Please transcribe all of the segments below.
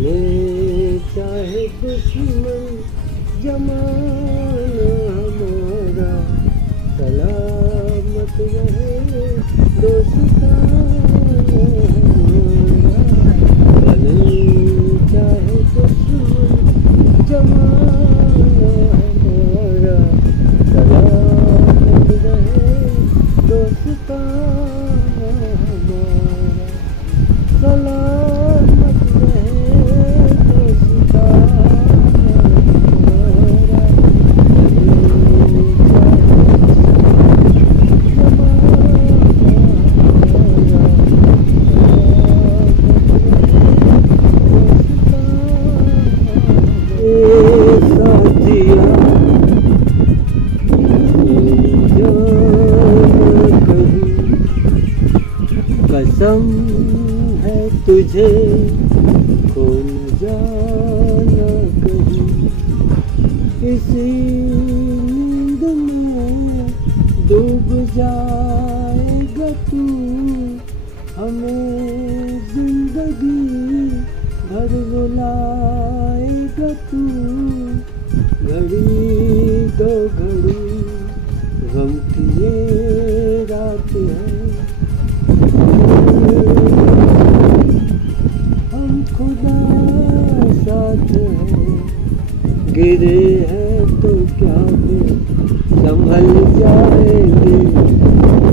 बने चाहे दुश्मन जमाना हमारा, सलामत रहे दोस्ताना हमारा। बने चाहे दुश्मन जमाना हमारा, सलामत रहे दोस्ताना हमारा। सलामत रहे दोस्ताना हमारा। कसम है तुझे खो न जाना कहीं, इसी नींद में डूब जाएगा तू। हमें जिंदगी भर रुलाएगा तू। घड़ी दो घड़ी गम की ये रात है, हम खुदा साथ हैं। गिरे हैं तो क्या भी संभल जाएंगे,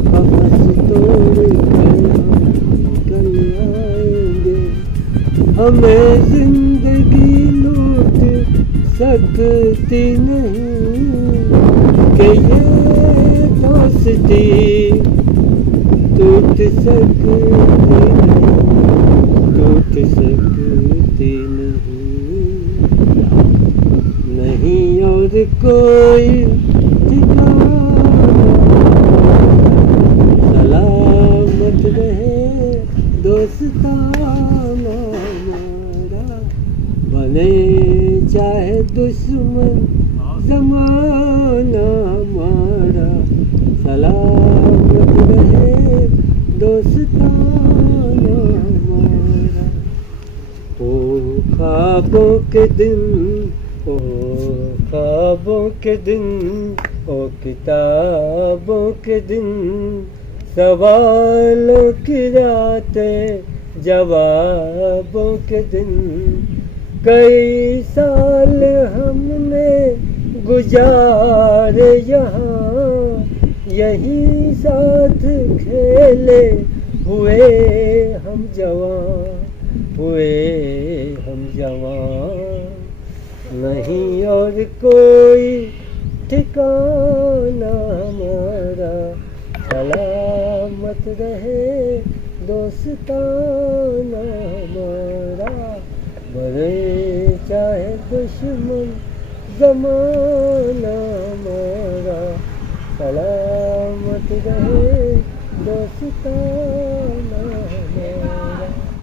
वापस तोड़ कर हम निकल आएंगे। हमें जिंदगी लूट सकती नहीं कि ये दोस्ती टूट सकती नहीं, टूट सकती नहीं और कोई ठिकाना। सलामत रहे दोस्ताना हमारा। बने चाहे दुश्मन जमाना हमारा, सलामत रहे दोस्ताना हमारा। ओ ख्वाबों के दिन, ओ ख्वाबों के दिन, ओ किताबों के दिन, सवालों की रातें जवाबों के दिन। कई साल हमने गुजारे यहाँ, यही साथ खेले हुए हम जवान, हुए हम जवान। नहीं और कोई ठिकाना हमारा, सलामत रहे दोस्ताना हमारा। बने चाहे दुश्मन जमाना हमारा, सलामत रहे दोस्ताना।